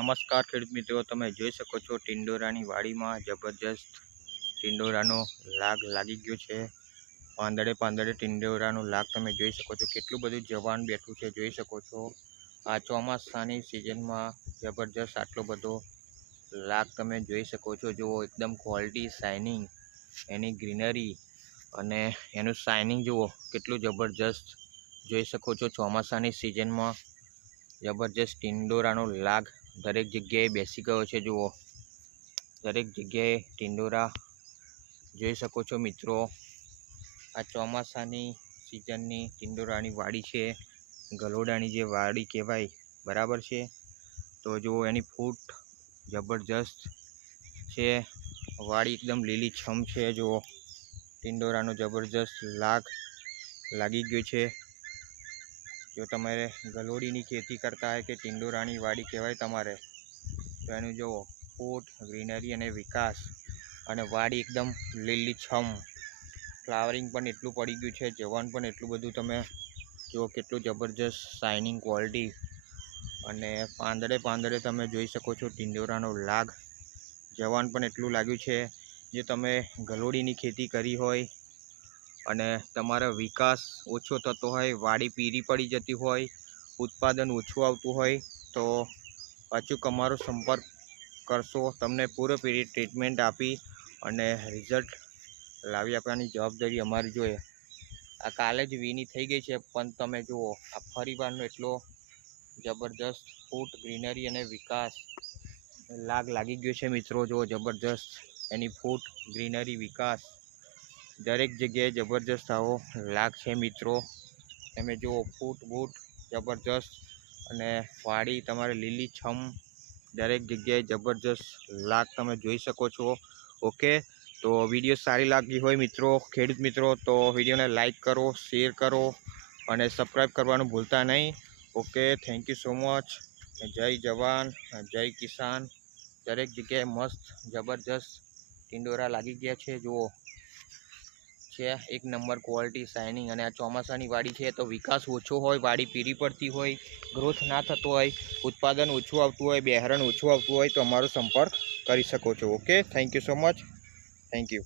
નમસ્કાર ખેડૂત મિત્રો, તમે જોઈ શકો છો ટિંડોરાની વાડીમાં જબરજસ્ત ટિંડોરાનો લાગ લાગી ગયો છે. પાંદડે પાંદડે ટિંડોરાનો લાગ તમે જોઈ શકો છો. કેટલું બધું જવાન બેઠું છે, જોઈ શકો છો. આ ચોમાસાની સિઝનમાં જબરજસ્ત આટલો બધો લાગ તમે જોઈ શકો છો. જુઓ, એકદમ ક્વોલિટી શાઇનિંગ એની ગ્રીનરી અને એનું શાઇનિંગ જુઓ, કેટલું જબરજસ્ત જોઈ શકો છો. ચોમાસાની સિઝનમાં જબરજસ્ત ટિંડોરાનો લાગ દરેક જગ્યાએ બેસી ગયો છે, જુઓ. દરેક જગ્યાએ ટિંડોરા જોઈ શકો છો, મિત્રો. આ ચોમાસાની સિઝનની ટિંડોરાની વાડી છે. ગલોડાની જે વાડી કહેવાય, બરાબર છે? તો જુઓ, એની ફૂટ જબરજસ્ત છે. વાડી એકદમ લીલીછમ છે, જુઓ. ટિંડોરાનો જબરજસ્ત લાગ લાગી ગયો છે. જો તમારે ગલોડીની ખેતી કરતા હોય કે ટિંડોરાની વાડી કહેવાય તમારે, તો એનું જુઓ ફૂટ ગ્રીનરી અને વિકાસ અને વાડી એકદમ લીલીછમ ફ્લાવરિંગ પણ એટલું પડી ગયું છે, જવાન પણ એટલું બધું તમે જુઓ કેટલું જબરજસ્ત શાઇનિંગ ક્વોલિટી અને પાંદડે પાંદડે તમે જોઈ શકો છો ટિંડોરાનો લાગ. જવાન પણ એટલું લાગ્યું છે, જે તમે ગલોડીની ખેતી કરી હોય અને તમારો વિકાસ ઓછો થતો હોય, વાડી પીરી પડી જતી હોય, ઉત્પાદન ઓછું આવતું હોય, તો અચૂક અમારો સંપર્ક કરશો. તમને પૂરેપૂરી ટ્રીટમેન્ટ આપી અને રિઝલ્ટ લાવી આપવાની જવાબદારી અમારી જોઈએ આ કાલે જ વીની થઈ ગઈ છે, પણ તમે જુઓ, આ ફરીવારનો એટલો જબરજસ્ત ફૂટ ગ્રીનરી અને વિકાસ લાગ લાગી ગયો છે મિત્રો. જુઓ, જબરજસ્ત એની ફૂટ ગ્રીનરી વિકાસ દરેક જગ્યાએ જબરજસ્ત આવો લાગ છે મિત્રો. તમે જુઓ, ફૂટ બૂટ જબરજસ્ત અને વાડી તમારે લીલીછમ દરેક જગ્યાએ જબરજસ્ત લાગ તમે જોઈ શકો છો. ઓકે, તો વીડિયો સારી લાગી હોય મિત્રો, ખેડૂત મિત્રો, તો વિડીયોને લાઈક કરો, શેર કરો અને સબસ્ક્રાઈબ કરવાનું ભૂલતા નહીં. Okay, thank you so much. જય જવાન, જય કિસાન. દરેક જગ્યાએ મસ્ત જબરજસ્ત ટિંડોરા લાગી ગયા છે, જુઓ. છે, એક નંબર ક્વોલિટી શાઇનિંગ અને આ ચોમાસાની વાડી છે, તો વિકાસ ઓછો હોય, વાડી પીરી પડતી હોય ગ્રોથ ના થતો હોય, ઉત્પાદન ઓછું આવતું હોય, બહેરણ ઓછું આવતું હોય, તો અમારો સંપર્ક કરી શકો છો. Okay thank you so much thank you